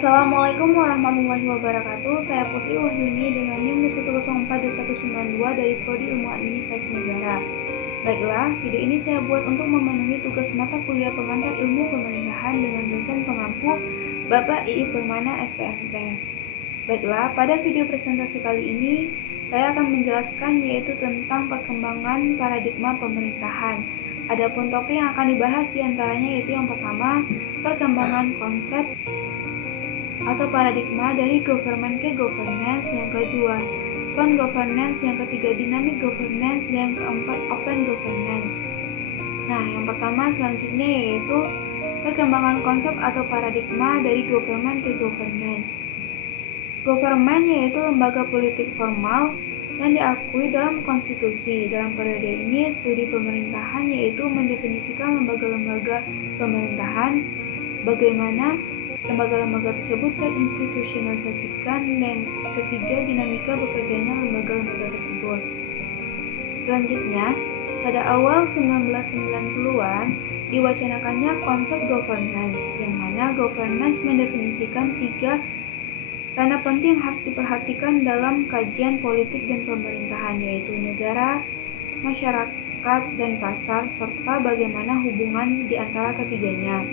Assalamualaikum warahmatullahi wabarakatuh. Saya Putri Wahyuni dengan NIM 1042192 dari Prodi Ilmu Administrasi Negara. Baiklah, video ini saya buat untuk memenuhi tugas mata kuliah pengantar ilmu pemerintahan dengan dosen pengampu Bapak Iip Permana SPMT. Baiklah, pada video presentasi kali ini saya akan menjelaskan yaitu tentang perkembangan paradigma pemerintahan. Adapun topik yang akan dibahas diantaranya yaitu yang pertama, perkembangan konsep atau paradigma dari government ke governance, yang kedua sound governance, yang ketiga dynamic governance, dan yang keempat open governance. Nah, yang pertama selanjutnya yaitu perkembangan konsep atau paradigma dari government ke governance. Government yaitu lembaga politik formal yang diakui dalam konstitusi. Dalam periode ini, studi pemerintahan yaitu mendefinisikan lembaga-lembaga pemerintahan, bagaimana lembaga-lembaga tersebut terinstitusionalisasikan, dan ketiga dinamika bekerjanya lembaga-lembaga tersebut. Selanjutnya, pada awal 1990-an diwacanakannya konsep governance, yang mana governance mendefinisikan tiga ranah penting yang harus diperhatikan dalam kajian politik dan pemerintahan, yaitu negara, masyarakat, dan pasar, serta bagaimana hubungan di antara ketiganya.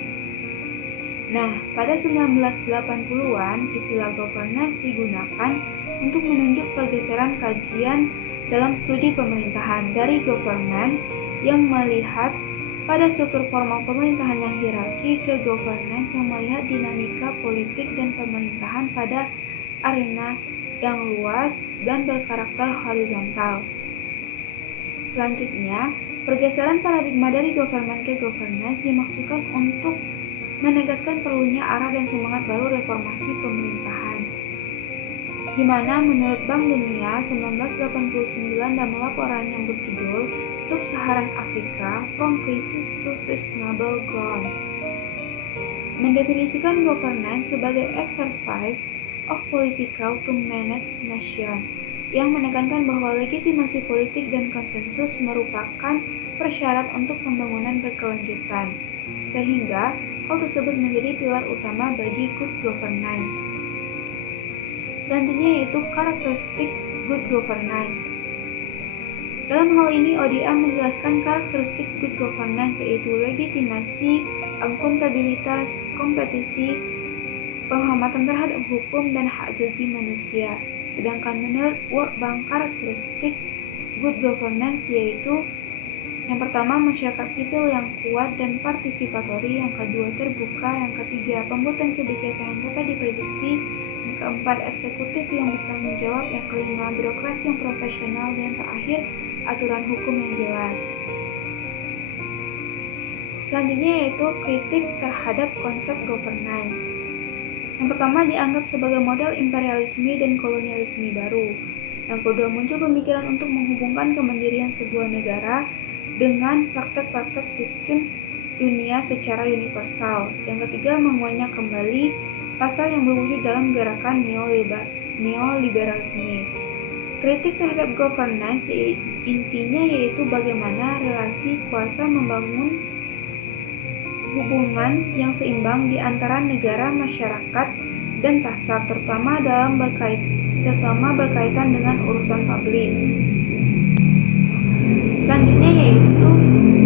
Nah, pada 1980-an, istilah governance digunakan untuk menunjuk pergeseran kajian dalam studi pemerintahan dari government yang melihat pada struktur formal pemerintahan yang hierarki ke governance yang melihat dinamika politik dan pemerintahan pada arena yang luas dan berkarakter horizontal. Selanjutnya, pergeseran paradigma dari government ke governance dimaksudkan untuk menegaskan perlunya arah dan semangat baru reformasi pemerintahan, di mana menurut Bank Dunia 1989 dalam laporan yang berjudul Sub-Saharan Afrika From Crisis to Sustainable Growth mendefinisikan governance sebagai exercise of political to manage nation, yang menekankan bahwa legitimasi politik dan konsensus merupakan persyarat untuk pembangunan berkelanjutan, sehingga hal tersebut menjadi pilar utama bagi good governance. Selanjutnya yaitu karakteristik good governance. Dalam hal ini, ODA menjelaskan karakteristik good governance yaitu legitimasi, akuntabilitas, kompetisi, penghormatan terhadap hukum, dan hak asasi manusia. Sedangkan menurut World Bank, karakteristik good governance yaitu yang pertama, masyarakat sipil yang kuat dan partisipatori, yang kedua, terbuka, yang ketiga, pembuatan kebijakan yang dapat diprediksi, yang keempat, eksekutif yang bertanggung jawab, yang kelima, birokrasi yang profesional, dan yang terakhir, aturan hukum yang jelas. Selanjutnya yaitu kritik terhadap konsep governance. Yang pertama, dianggap sebagai model imperialisme dan kolonialisme baru. Yang kedua, muncul pemikiran untuk menghubungkan kemandirian sebuah negara dengan praktek-praktek sistem dunia secara universal. Yang ketiga, menguatnya kembali pasar yang berwujud dalam gerakan neoliberalisme. Kritik terhadap governance intinya yaitu bagaimana relasi kuasa membangun hubungan yang seimbang di antara negara, masyarakat, dan pasar, terutama berkaitan dengan urusan publik. Selanjutnya yaitu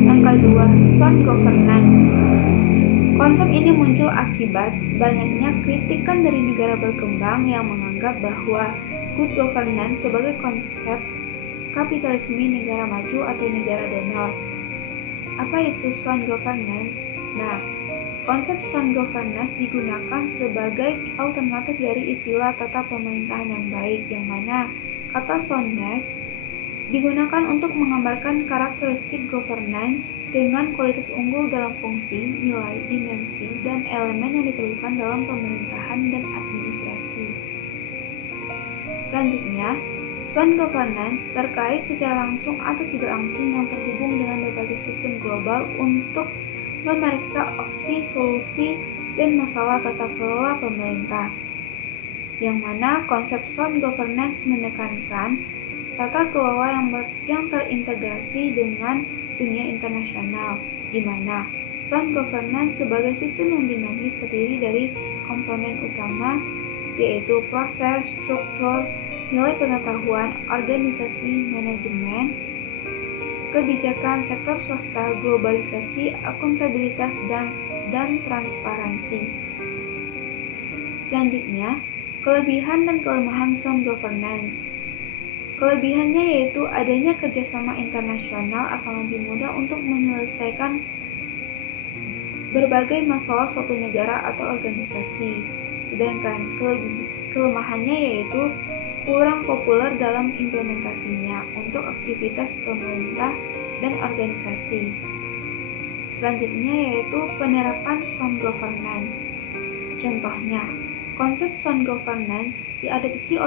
yang kedua, sound governance. Konsep ini muncul akibat banyaknya kritikan dari negara berkembang yang menganggap bahwa good governance sebagai konsep kapitalisme negara maju atau negara donor. Apa itu sound governance? Nah, konsep sound governance digunakan sebagai alternatif dari istilah tata pemerintahan yang baik, yang mana kata soundness digunakan untuk menggambarkan karakteristik governance dengan kualitas unggul dalam fungsi, nilai, dimensi, dan elemen yang diperlukan dalam pemerintahan dan administrasi. Selanjutnya, sound governance terkait secara langsung atau tidak langsung yang terhubung dengan berbagai sistem global untuk memeriksa opsi, solusi, dan masalah tata kelola pemerintah, yang mana konsep sound governance menekankan tata kelola yang terintegrasi dengan dunia internasional, di mana Sound governance sebagai sistem yang dinamis terdiri dari komponen utama, yaitu proses, struktur, nilai pengetahuan, organisasi, manajemen, kebijakan sektor swasta, globalisasi, akuntabilitas, dan transparansi. Selanjutnya, kelebihan dan kelemahan sound governance. Kelebihannya yaitu adanya kerjasama internasional akan lebih mudah untuk menyelesaikan berbagai masalah suatu negara atau organisasi. Sedangkan kelemahannya yaitu kurang populer dalam implementasinya untuk aktivitas pemerintah dan organisasi. Selanjutnya yaitu penerapan sound governance. Contohnya, konsep sound governance diadopsi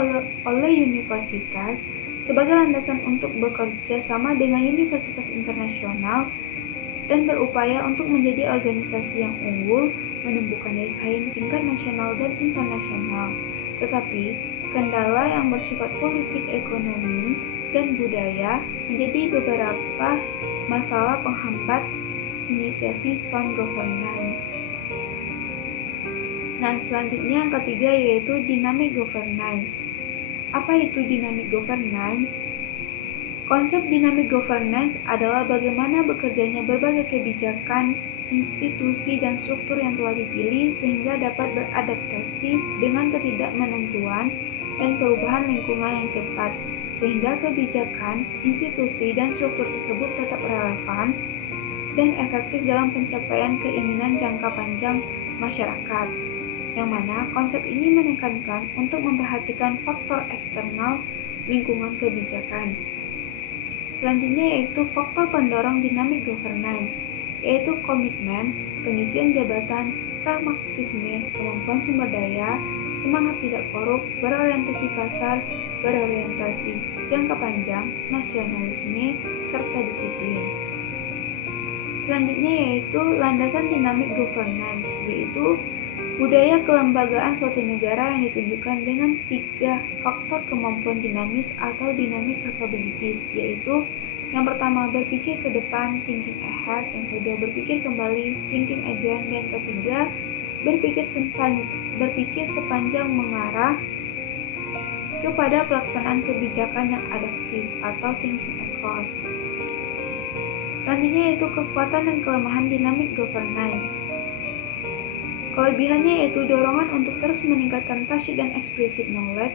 oleh universitas sebagai landasan untuk bekerja sama dengan universitas internasional dan berupaya untuk menjadi organisasi yang unggul, menumbuhkan daya saing tingkat nasional dan internasional. Tetapi, kendala yang bersifat politik, ekonomi, dan budaya menjadi beberapa masalah penghambat inisiasi sound governance. Nah, selanjutnya yang ketiga yaitu dynamic governance. Apa itu dynamic governance? Konsep dynamic governance adalah bagaimana bekerjanya berbagai kebijakan, institusi, dan struktur yang telah dipilih sehingga dapat beradaptasi dengan ketidakmenentuan dan perubahan lingkungan yang cepat, sehingga kebijakan, institusi, dan struktur tersebut tetap relevan dan efektif dalam pencapaian keinginan jangka panjang masyarakat. Yang mana konsep ini menekankan untuk memperhatikan faktor eksternal lingkungan kebijakan. Selanjutnya yaitu faktor pendorong dynamic governance, yaitu komitmen, pengisian jabatan, pragmatisme, kemampuan sumber daya, semangat tidak korup, berorientasi pasar, berorientasi jangka panjang, nasionalisme, serta disiplin. Selanjutnya yaitu landasan dynamic governance, yaitu budaya kelembagaan suatu negara yang ditunjukkan dengan 3 faktor kemampuan dinamis atau dynamic capabilities, yaitu yang pertama berpikir ke depan, thinking ahead, yang kedua berpikir kembali, thinking again, dan ketiga berpikir sepanjang mengarah kepada pelaksanaan kebijakan yang adaptif atau thinking across. Selanjutnya yaitu kekuatan dan kelemahan dynamic governance. Kelebihannya yaitu dorongan untuk terus meningkatkan tacit dan explicit knowledge,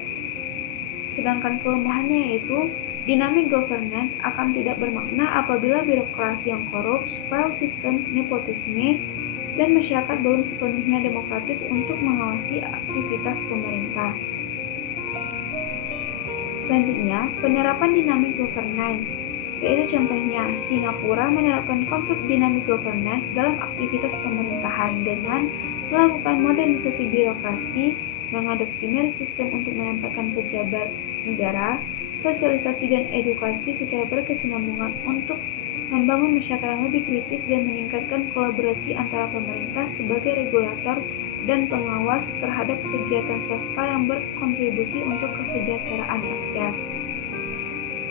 sedangkan kelemahannya yaitu dynamic governance akan tidak bermakna apabila birokrasi yang korup, file system, nepotisme, dan masyarakat belum sepenuhnya demokratis untuk mengawasi aktivitas pemerintah. Selanjutnya, penerapan dynamic governance, yaitu contohnya Singapura menerapkan konsep dynamic governance dalam aktivitas pemerintahan dengan melakukan modernisasi birokrasi, mengadopsi merit system untuk menempatkan pejabat negara, sosialisasi dan edukasi secara berkesinambungan untuk membangun masyarakat yang lebih kritis dan meningkatkan kolaborasi antara pemerintah sebagai regulator dan pengawas terhadap kegiatan swasta yang berkontribusi untuk kesejahteraan rakyat.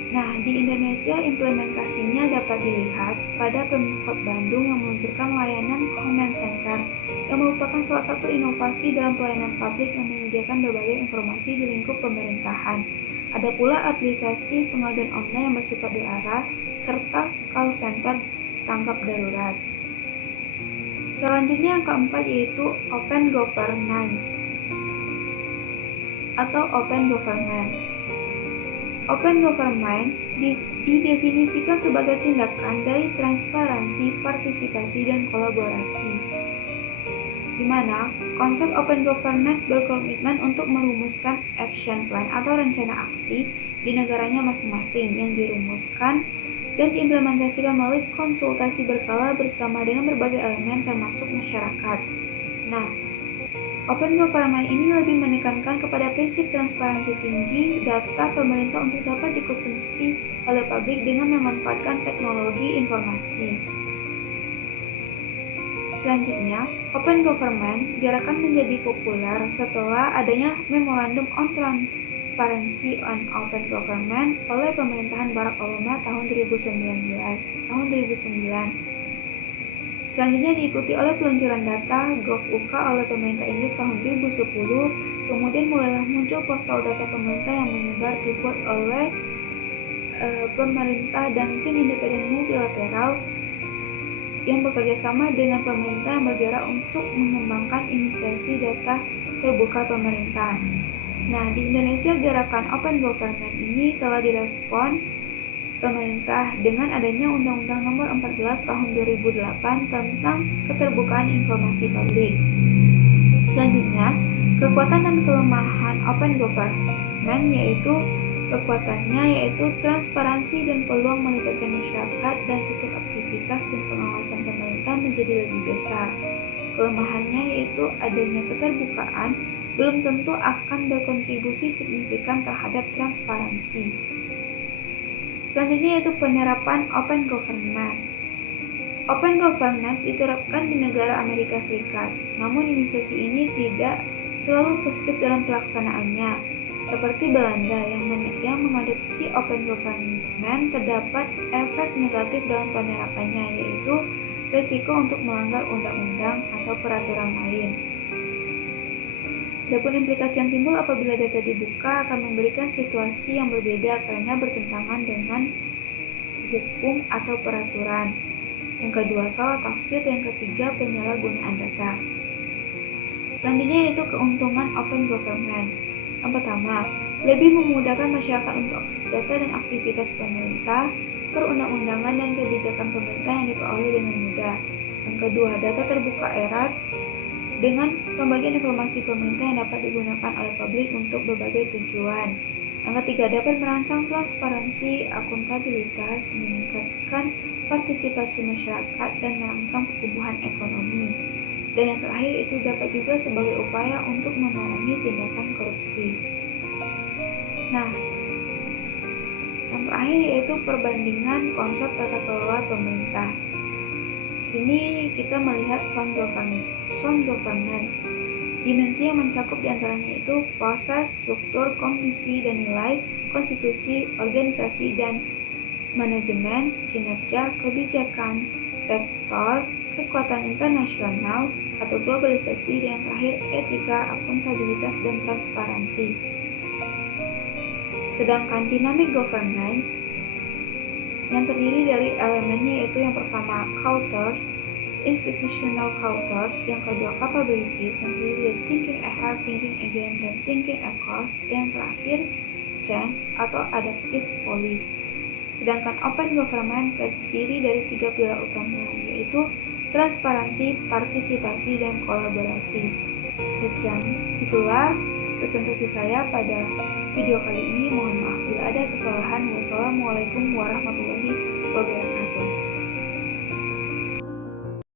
Nah, di Indonesia implementasinya dapat dilihat pada Pemkot Bandung yang meluncurkan layanan Command Center yang merupakan salah satu inovasi dalam pelayanan publik yang menyediakan berbagai informasi di lingkup pemerintahan. Ada pula aplikasi pengaduan online yang bersifat berarah serta call center tanggap darurat. Selanjutnya yang keempat yaitu Open Governance atau Open Government. Open Government didefinisikan sebagai tindakan dari transparansi, partisipasi, dan kolaborasi, di mana konsep Open Governance berkomitmen untuk merumuskan action plan atau rencana aksi di negaranya masing-masing yang dirumuskan dan diimplementasikan melalui konsultasi berkala bersama dengan berbagai elemen termasuk masyarakat. Nah, Open Government ini lebih menekankan kepada prinsip transparansi tinggi data pemerintah untuk dapat dikonsumsi oleh publik dengan memanfaatkan teknologi informasi. Selanjutnya, Open Government diarahkan menjadi populer setelah adanya Memorandum on Transparency on Open Government oleh pemerintahan Barack Obama tahun 2009. Selanjutnya diikuti oleh peluncuran data gov.uk oleh pemerintah Inggris tahun 2010. Kemudian mulailah muncul portal data pemerintah yang menyebar dibuat oleh pemerintah dan tim independen multilateral yang bekerja sama dengan pemerintah yang bergerak untuk mengembangkan inisiasi data terbuka pemerintah. Nah, di Indonesia gerakan Open Government ini telah direspon pemerintah dengan adanya Undang-Undang Nomor 14 Tahun 2008 tentang Keterbukaan Informasi Publik. Selanjutnya, kekuatan dan kelemahan Open Government kekuatannya yaitu transparansi dan peluang melibatkan masyarakat dan setiap aktivitas dan pengawasan pemerintah menjadi lebih besar. Kelemahannya yaitu adanya keterbukaan belum tentu akan berkontribusi signifikan terhadap transparansi. Selanjutnya yaitu penerapan Open Government. Open Governance diterapkan di negara Amerika Serikat, namun inisiasi ini tidak selalu positif dalam pelaksanaannya. Seperti Belanda yang mengadopsi Open Government, terdapat efek negatif dalam penerapannya, yaitu risiko untuk melanggar undang-undang atau peraturan lain. Adapun implikasi yang timbul apabila data dibuka akan memberikan situasi yang berbeda karena bertentangan dengan hukum atau peraturan. Yang kedua, salah tafsir. Yang ketiga, penyalahgunaan data. Selanjutnya yaitu keuntungan Open Government. Yang pertama, lebih memudahkan masyarakat untuk akses data dan aktivitas pemerintah, perundang-undangan dan kebijakan pemerintah yang diperoleh dengan mudah. Yang kedua, data terbuka erat dengan pembagian informasi pemerintah yang dapat digunakan oleh publik untuk berbagai tujuan. Yang ketiga, dapat merangsang transparansi, akuntabilitas, meningkatkan partisipasi masyarakat, dan merangsang pertumbuhan ekonomi. Dan yang terakhir itu dapat juga sebagai upaya untuk memerangi tindakan korupsi. Nah, yang terakhir yaitu perbandingan konsep tata kelola pemerintah. Di sini kita melihat sound government. Dimensi yang mencakup diantaranya itu proses, struktur, kondisi dan nilai, konstitusi, organisasi dan manajemen, kinerja, kebijakan, sektor, kekuatan internasional atau globalisasi, dan yang terakhir etika, akuntabilitas dan transparansi. Sedangkan dynamic governance yang terdiri dari elemennya yaitu yang pertama cultures, institutional cultures, yang kedua capabilities, yang terdiri dari thinking ahead, thinking again, dan thinking across, dan yang terakhir change atau adaptive policy. Sedangkan open government terdiri dari 3 pilar utama yaitu transparansi, partisipasi, dan kolaborasi. Sekian itulah presentasi saya pada video kali ini. Mohon maaf bila ada kesalahan. Wassalamualaikum warahmatullahi wabarakatuh.